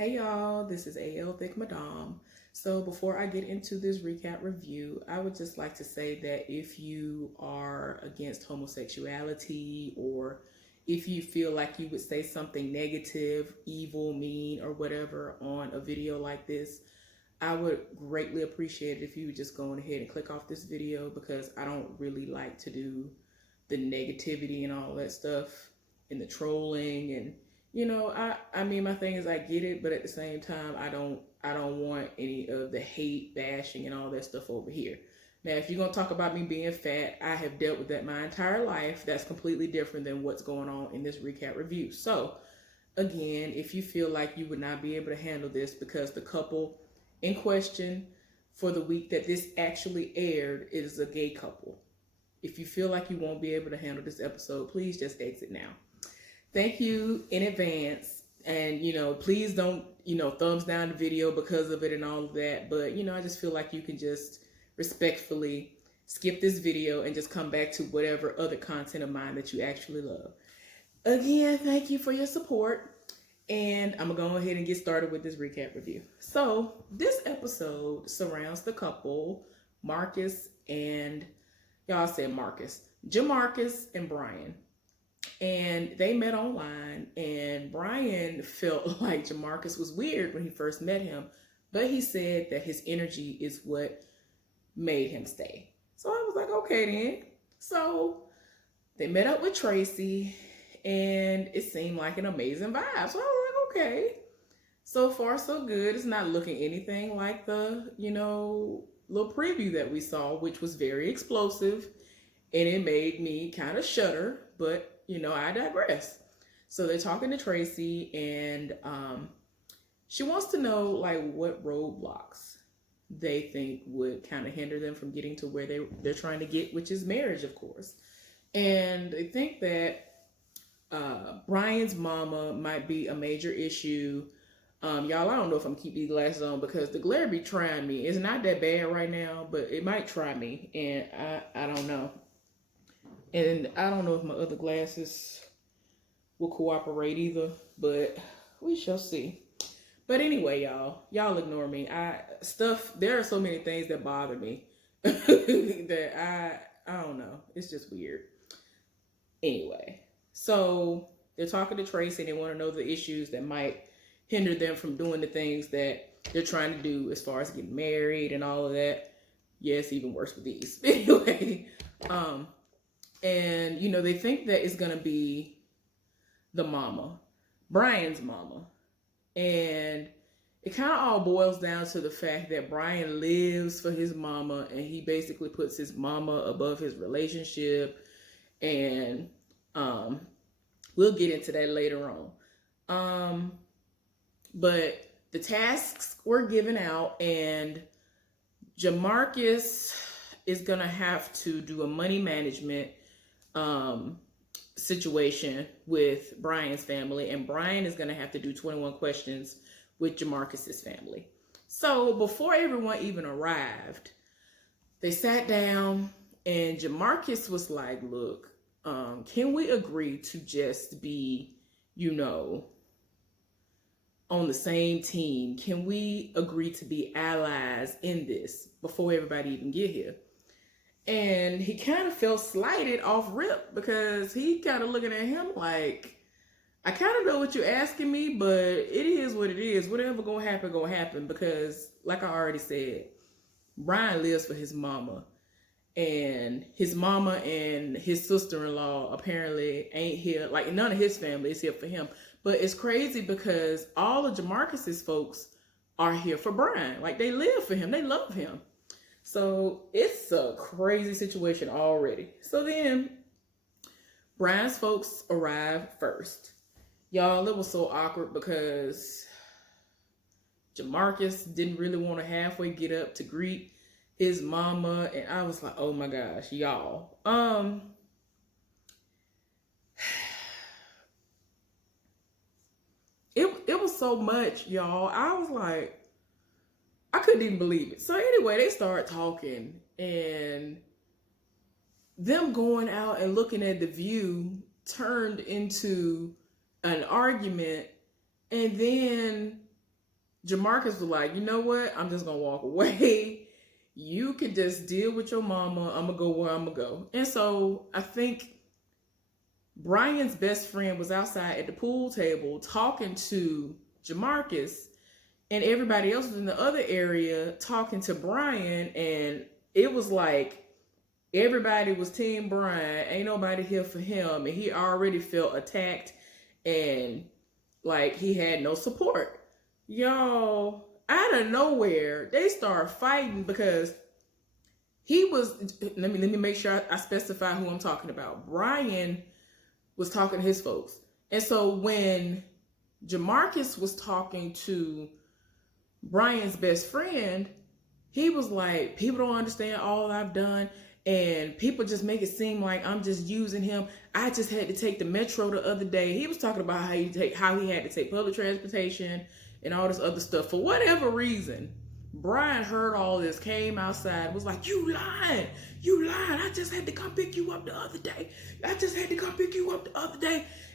Hey y'all, this is AL Thick Madame. So before I get into this recap review, I would just like to say that if you are against homosexuality or if you feel like you would say something negative, evil, mean, or whatever on a video like this, I would greatly appreciate it if you would just go on ahead and click off this video because I don't really like to do the negativity and all that stuff and the trolling and I mean my thing is I get it, but at the same time I don't want any of the hate bashing and all that stuff over here. Now, if you're gonna talk about me being fat, I have dealt with that my entire life. That's completely different than what's going on in this recap review. So again, if you feel like you would not be able to handle this because the couple in question for the week that this actually aired is a gay couple, if you feel like you won't be able to handle this episode, please just exit now. Thank you in advance. And, please don't, thumbs down the video because of it and all of that. But, I just feel like you can just respectfully skip this video and just come back to whatever other content of mine that you actually love. Again, thank you for your support. And I'm going to go ahead and get started with this recap review. So this episode surrounds the couple, Marcus and, y'all said Marcus, Jamarcus and Brian. And they met online, and Brian felt like Jamarcus was weird when he first met him, but he said that his energy is what made him stay. So I was like, okay then. So they met up with Tracy, and it seemed like an amazing vibe. So I was like, okay. So far, so good. It's not looking anything like the, little preview that we saw, which was very explosive, and it made me kind of shudder, but I digress. So they're talking to Tracy, and she wants to know like what roadblocks they think would kind of hinder them from getting to where they're trying to get, which is marriage, of course. And they think that Brian's mama might be a major issue. Y'all, I don't know if I'm keep these glasses on because the glare be trying me. It's not that bad right now, but it might try me, and I don't know. And I don't know if my other glasses will cooperate either, but we shall see. But anyway, y'all ignore me. There are so many things that bother me that I don't know. It's just weird. Anyway, so they're talking to Tracy and they want to know the issues that might hinder them from doing the things that they're trying to do as far as getting married and all of that. Yes, even worse with these. Anyway, and they think that it's gonna be the mama, Brian's mama. And it kind of all boils down to the fact that Brian lives for his mama and he basically puts his mama above his relationship. And we'll get into that later on. But the tasks were given out, and Jamarcus is gonna have to do a money management situation with Brian's family, and Brian is going to have to do 21 questions with Jamarcus's family. So before everyone even arrived, they sat down and Jamarcus was like, look, can we agree to just be, on the same team? Can we agree to be allies in this before everybody even get here? And he kind of felt slighted off rip because he kind of looking at him like, I kind of know what you're asking me, but it is what it is. Whatever gonna happen. Because like I already said, Brian lives for his mama. And his mama and his sister-in-law apparently ain't here. Like none of his family is here for him. But it's crazy because all of Jamarcus's folks are here for Brian. Like they live for him. They love him. So it's a crazy situation already. So then Brian's folks arrived first. Y'all, it was so awkward because Jamarcus didn't really want to halfway get up to greet his mama. And I was like, oh my gosh, y'all. It was so much, y'all. I was like, I couldn't even believe it. So anyway, they started talking, and them going out and looking at the view turned into an argument. And then Jamarcus was like, you know what? I'm just gonna walk away. You can just deal with your mama. I'm gonna go where I'm gonna go. And so I think Brian's best friend was outside at the pool table talking to Jamarcus, and everybody else was in the other area talking to Brian, and it was like everybody was team Brian. Ain't nobody here for him, and he already felt attacked and like he had no support. Y'all, out of nowhere, they start fighting because he was. Let me make sure I specify who I'm talking about. Brian was talking to his folks, and so when Jamarcus was talking to Brian's best friend, he was like, people don't understand all I've done, and people just make it seem like I'm just using him. I just had to take the metro the other day. He was talking about how he had to take public transportation and all this other stuff. For whatever reason, Brian heard all this, came outside, was like, you lying. I just had to come pick you up the other day.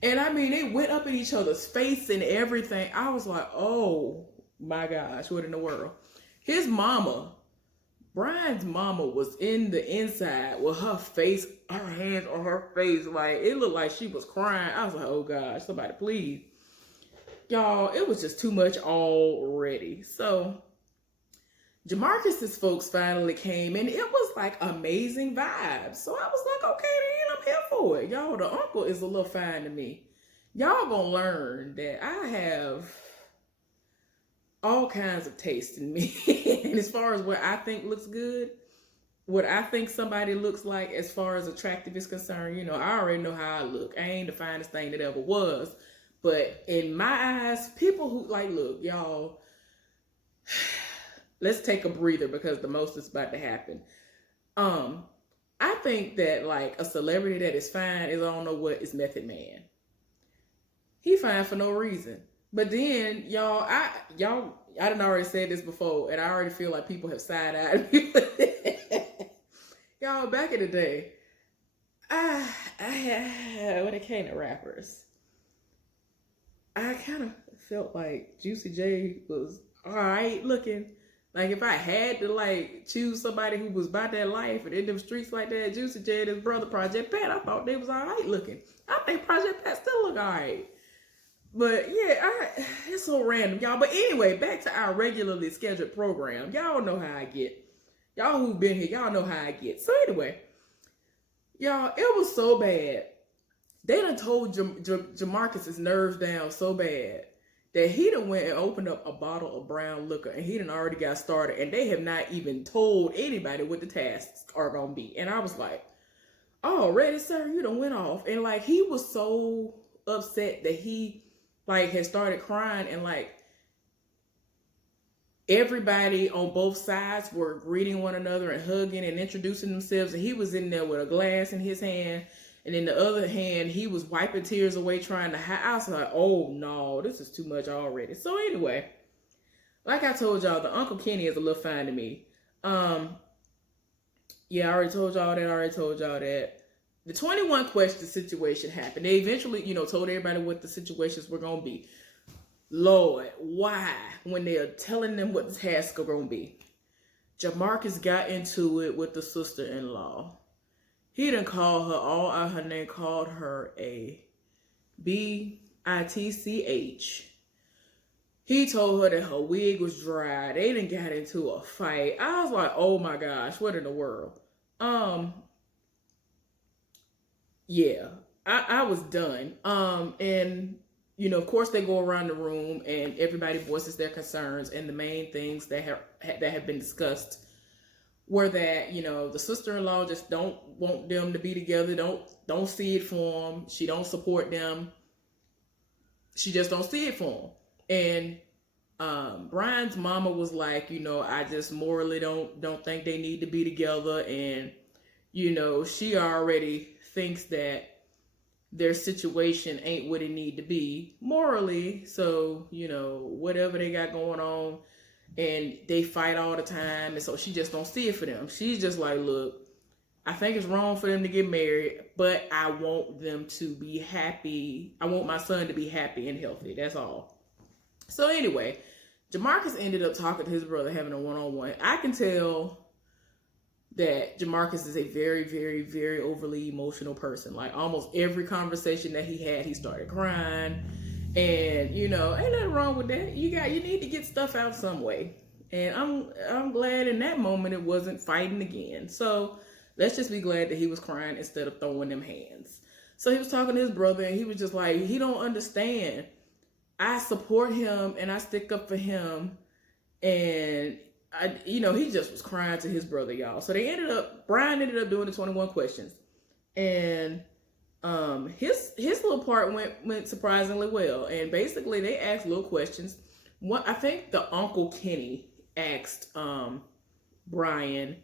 And I mean, they went up in each other's face and everything. I was like, oh my gosh, what in the world? His mama, Brian's mama, was in the inside with her hands on her face. Like, it looked like she was crying. I was like, oh gosh, somebody please. Y'all, it was just too much already. So Jamarcus's folks finally came, and it was like amazing vibes. So I was like, okay, then I'm here for it. Y'all, the uncle is a little fine to me. Y'all gonna learn that I have all kinds of taste in me. And as far as what I think looks good, what I think somebody looks like as far as attractive is concerned, you know, I already know how I look. I ain't the finest thing that ever was. But in my eyes, people who like, look, y'all, let's take a breather because the most is about to happen. I think that like a celebrity that is fine is, I don't know what, is Method Man. He fine for no reason. But then I done already said this before, and I already feel like people have side-eyed me. Y'all, back in the day, when it came to rappers, I kind of felt like Juicy J was all right looking. Like, if I had to like choose somebody who was about that life and in them streets like that, Juicy J and his brother Project Pat, I thought they was all right looking. I think Project Pat still look all right. But yeah, it's so random, y'all. But anyway, back to our regularly scheduled program. Y'all know how I get. Y'all who've been here, y'all know how I get. So anyway, y'all, it was so bad. They done told Jamarcus's nerves down so bad that he done went and opened up a bottle of brown liquor, and he done already got started, and they have not even told anybody what the tasks are gonna be. And I was like, already, sir, you done went off. And like, he was so upset that he like had started crying, and like everybody on both sides were greeting one another and hugging and introducing themselves, and he was in there with a glass in his hand, and in the other hand he was wiping tears away trying to hide. I was like, oh no, this is too much already. So anyway, like I told y'all, the Uncle Kenny is a little fine to me. Yeah, I already told y'all that. The 21 question situation happened. They eventually, told everybody what the situations were going to be. Lord, why? When they're telling them what the tasks are going to be. Jamarcus got into it with the sister-in-law. He done called her all out her name, called her a bitch. He told her that her wig was dry. They done got into a fight. I was like, oh my gosh, what in the world? Yeah, I was done. And, of course they go around the room and everybody voices their concerns. And the main things that have been discussed were that, the sister-in-law just don't want them to be together. Don't see it for them. She don't support them. She just don't see it for them. And Brian's mama was like, I just morally don't think they need to be together. And, she already thinks that their situation ain't what it need to be morally. So, whatever they got going on, and they fight all the time. And so she just don't see it for them. She's just like, look, I think it's wrong for them to get married, but I want them to be happy. I want my son to be happy and healthy. That's all. So anyway, Jamarcus ended up talking to his brother, having a one-on-one. I can tell that Jamarcus is a very, very, very overly emotional person. Like almost every conversation that he had, he started crying. And ain't nothing wrong with that. You need to get stuff out some way. And I'm glad in that moment it wasn't fighting again. So let's just be glad that he was crying instead of throwing them hands. So he was talking to his brother, and he was just like, he don't understand. I support him and I stick up for him. And he just was crying to his brother, y'all. So Brian ended up doing the 21 questions. And his little part went surprisingly well. And basically they asked little questions. I think the Uncle Kenny asked Brian,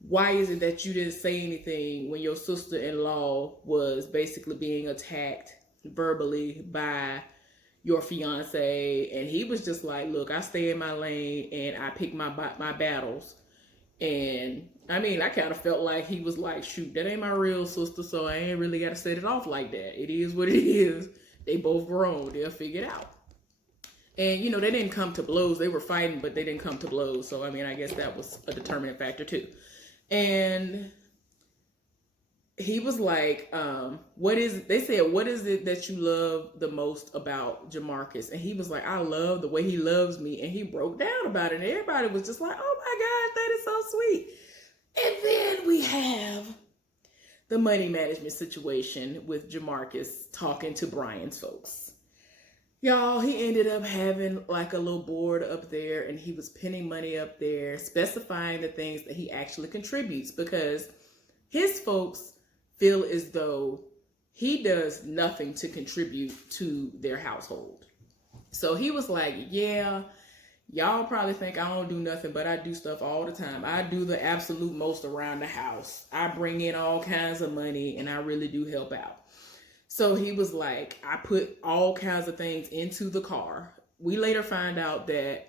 why is it that you didn't say anything when your sister-in-law was basically being attacked verbally by your fiance? And he was just like, look, I stay in my lane and I pick my battles. And I mean, I kind of felt like he was like, shoot, that ain't my real sister, so I ain't really got to set it off like that. It is what it is. They both grown. They'll figure it out. And, they didn't come to blows. They were fighting, but they didn't come to blows. So, I mean, I guess that was a determining factor too. And he was like, they said, what is it that you love the most about Jamarcus? And he was like, I love the way he loves me. And he broke down about it. And everybody was just like, oh my gosh, that is so sweet. And then we have the money management situation with Jamarcus talking to Brian's folks. Y'all, he ended up having like a little board up there, and he was pinning money up there, specifying the things that he actually contributes, because his folks feel as though he does nothing to contribute to their household. So he was like, yeah, y'all probably think I don't do nothing, but I do stuff all the time. I do the absolute most around the house. I bring in all kinds of money, and I really do help out. So he was like, I put all kinds of things into the car. We later find out that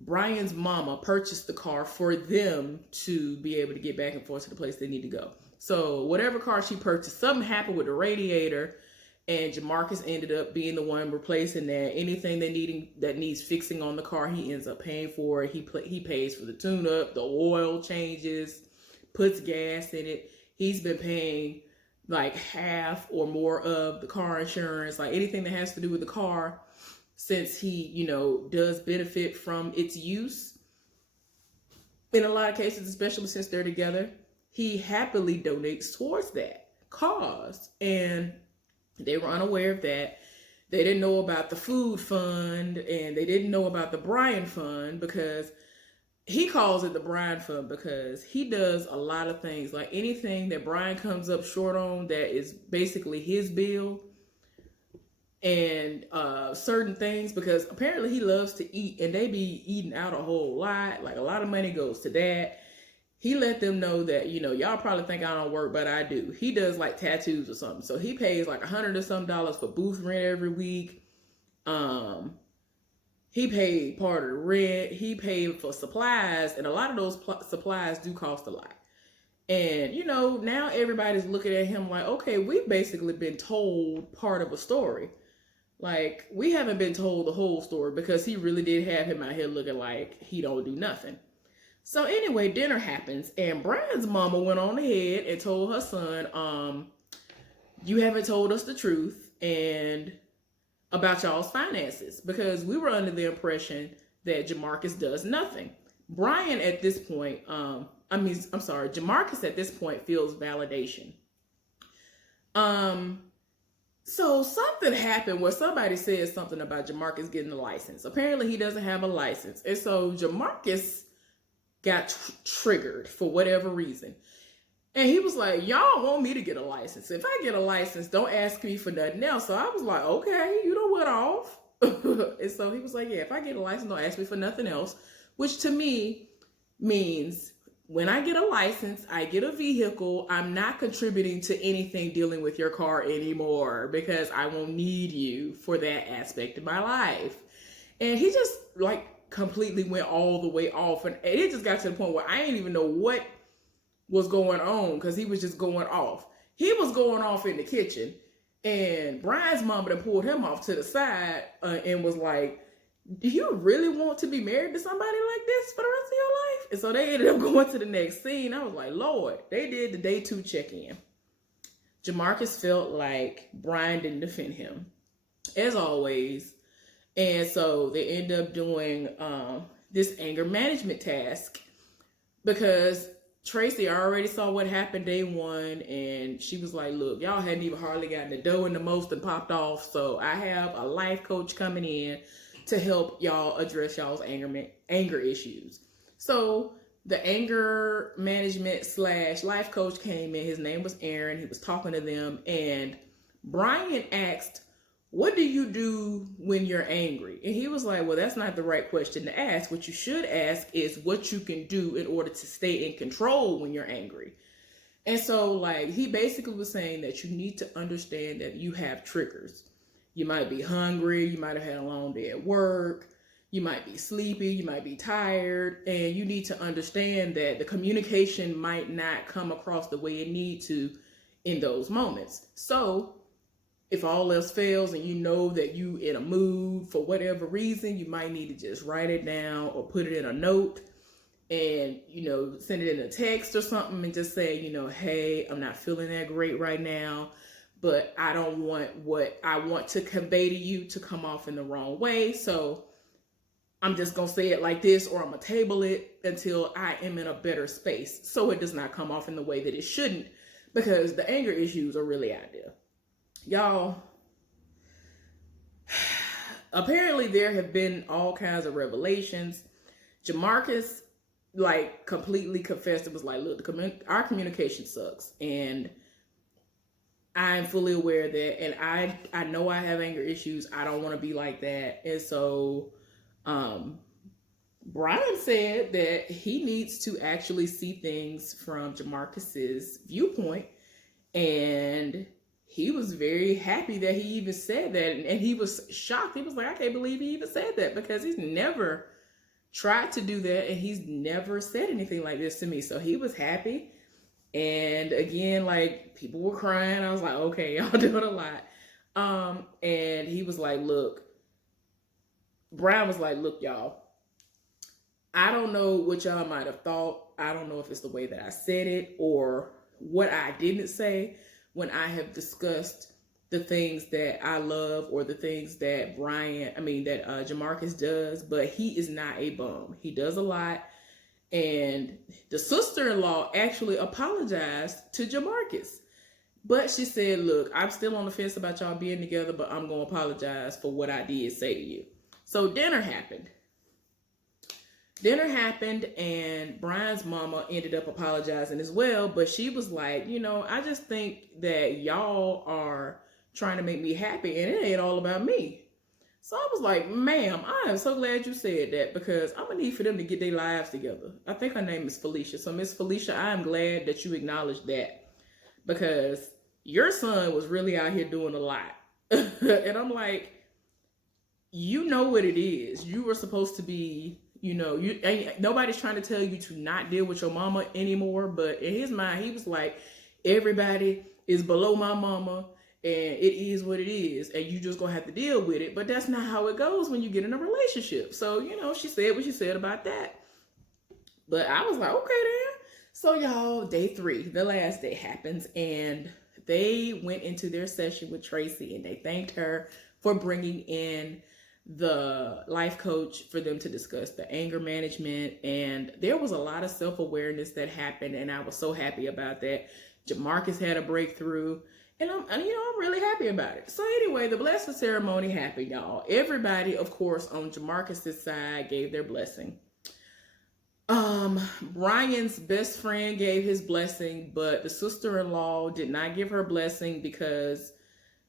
Brian's mama purchased the car for them to be able to get back and forth to the place they need to go. So whatever car she purchased, something happened with the radiator, and Jamarcus ended up being the one replacing that. Anything that needs fixing on the car, he ends up paying for it. He pays for the tune-up, the oil changes, puts gas in it. He's been paying like half or more of the car insurance, like anything that has to do with the car, since he, does benefit from its use. In a lot of cases, especially since they're together, he happily donates towards that cause. And they were unaware of that. They didn't know about the food fund, and they didn't know about the Brian fund, because he calls it the Brian fund because he does a lot of things. Like anything that Brian comes up short on that is basically his bill, and certain things, because apparently he loves to eat, and they be eating out a whole lot. Like a lot of money goes to that. He let them know that, y'all probably think I don't work, but I do. He does like tattoos or something. So he pays like $100 or some for booth rent every week. He paid part of the rent. He paid for supplies, and a lot of those supplies do cost a lot. And, now everybody's looking at him like, okay, we've basically been told part of a story. Like, we haven't been told the whole story, because he really did have him out here looking like he don't do nothing. So anyway, dinner happens, and Brian's mama went on ahead and told her son, you haven't told us the truth and about y'all's finances, because we were under the impression that Jamarcus does nothing. Brian at this point, Jamarcus at this point feels validation. So something happened where somebody said something about Jamarcus getting a license. Apparently he doesn't have a license. And so Jamarcus got triggered for whatever reason. And he was like, y'all want me to get a license. If I get a license, don't ask me for nothing else. So I was like, okay, you done went off. And so he was like, yeah, if I get a license, don't ask me for nothing else. Which to me means when I get a license, I get a vehicle, I'm not contributing to anything dealing with your car anymore, because I won't need you for that aspect of my life. And he just like completely went all the way off. And it just got to the point where I didn't even know what was going on, because he was just going off. He was going off in the kitchen, and Brian's mama done pulled him off to the side and was like, do you really want to be married to somebody like this for the rest of your life? And so they ended up going to the next scene. I was like, Lord, they did the day 2 check-in. Jamarcus felt like Brian didn't defend him, as always. And so they end up doing this anger management task because Tracy already saw what happened day 1, and she was like, look, y'all hadn't even hardly gotten the dough in the most and popped off, so I have a life coach coming in to help y'all address y'all's anger issues. So the anger management / life coach came in. His name was Aaron. He was talking to them, and Brian asked, what do you do when you're angry? And he was like, well, that's not the right question to ask. What you should ask is what you can do in order to stay in control when you're angry. And so, like, he basically was saying that you need to understand that you have triggers. You might be hungry, you might have had a long day at work, you might be sleepy, you might be tired, and you need to understand that the communication might not come across the way it needs to in those moments. So if all else fails and you know that you in a mood for whatever reason, you might need to just write it down or put it in a note and, send it in a text or something and just say, hey, I'm not feeling that great right now, but I don't want what I want to convey to you to come off in the wrong way. So I'm just going to say it like this, or I'm going to table it until I am in a better space so it does not come off in the way that it shouldn't, because the anger issues are really out there. Y'all, apparently there have been all kinds of revelations. Jamarcus, completely confessed. It was like, look, our communication sucks. And I'm fully aware of that. And I know I have anger issues. I don't want to be like that. And so Brian said that he needs to actually see things from Jamarcus's viewpoint. And he was very happy that he even said that. And he was shocked. He was like, I can't believe he even said that, because he's never tried to do that. And he's never said anything like this to me. So he was happy. And again, people were crying. I was like, okay, y'all doing a lot. And he was like, look, Brian was like, look, y'all, I don't know what y'all might have thought. I don't know if it's the way that I said it or what I didn't say when I have discussed the things that I love or the things that Jamarcus does, but he is not a bum. He does a lot. And the sister-in-law actually apologized to Jamarcus. But she said, look, I'm still on the fence about y'all being together, but I'm going to apologize for what I did say to you. So dinner happened. And Brian's mama ended up apologizing as well. But she was like, I just think that y'all are trying to make me happy and it ain't all about me. So I was like, ma'am, I am so glad you said that, because I'm going to need for them to get their lives together. I think her name is Felicia. So Miss Felicia, I am glad that you acknowledged that, because your son was really out here doing a lot. And I'm like, you know what it is. You were supposed to be, nobody's trying to tell you to not deal with your mama anymore. But in his mind, he was like, everybody is below my mama. And it is what it is, and you just gonna have to deal with it. But that's not how it goes when you get in a relationship. So, she said what she said about that. But I was like, okay then. So y'all, day 3, the last day happens, and they went into their session with Tracy, and they thanked her for bringing in the life coach for them to discuss the anger management. And there was a lot of self-awareness that happened, and I was so happy about that. Jamarcus had a breakthrough. And I'm really happy about it. So anyway, the blessing ceremony happened, y'all. Everybody, of course, on Jamarcus's side gave their blessing. Brian's best friend gave his blessing, but the sister-in-law did not give her blessing, because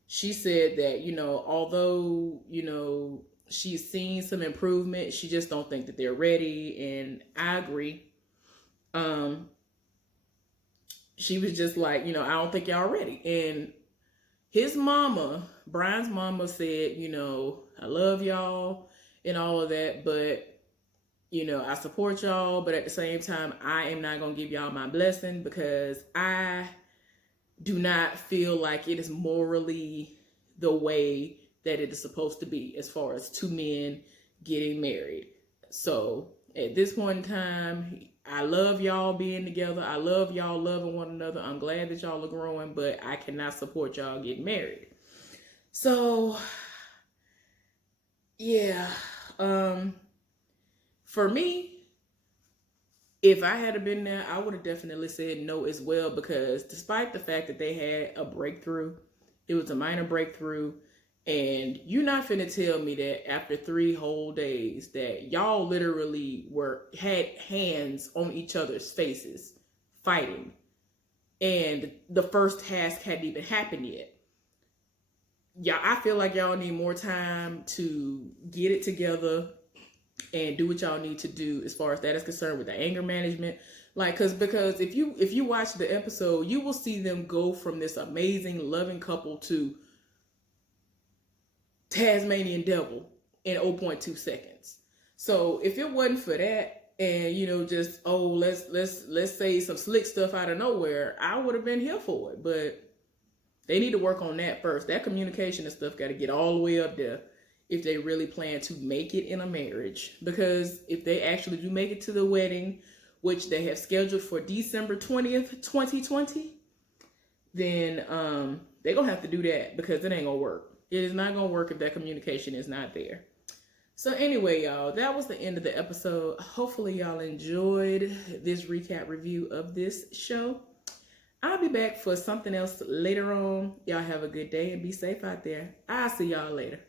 she said that, although, she's seen some improvement, she just don't think that they're ready. And I agree. She was just like, I don't think y'all ready. And his mama, Brian's mama, said, I love y'all and all of that, but, I support y'all. But at the same time, I am not going to give y'all my blessing, because I do not feel like it is morally the way that it is supposed to be, as far as 2 men getting married. So at this point in time, I love y'all being together. I love y'all loving one another. I'm glad that y'all are growing, but I cannot support y'all getting married. So yeah, for me, if I had been there, I would have definitely said no as well, because despite the fact that they had a breakthrough, it was a minor breakthrough. And you're not finna tell me that after 3 whole days that y'all literally had hands on each other's faces fighting, and the first task hadn't even happened yet. Yeah, I feel like y'all need more time to get it together and do what y'all need to do as far as that is concerned with the anger management. Like, because if you watch the episode, you will see them go from this amazing loving couple to Tasmanian devil in 0.2 seconds. So if it wasn't for that, and just let's say some slick stuff out of nowhere, I would have been here for it. But they need to work on that first. That communication and stuff got to get all the way up there if they really plan to make it in a marriage. Because if they actually do make it to the wedding, which they have scheduled for December 20th, 2020, then they're going to have to do that, because it ain't going to work. It is not going to work if that communication is not there. So anyway, y'all, that was the end of the episode. Hopefully y'all enjoyed this recap review of this show. I'll be back for something else later on. Y'all have a good day and be safe out there. I'll see y'all later.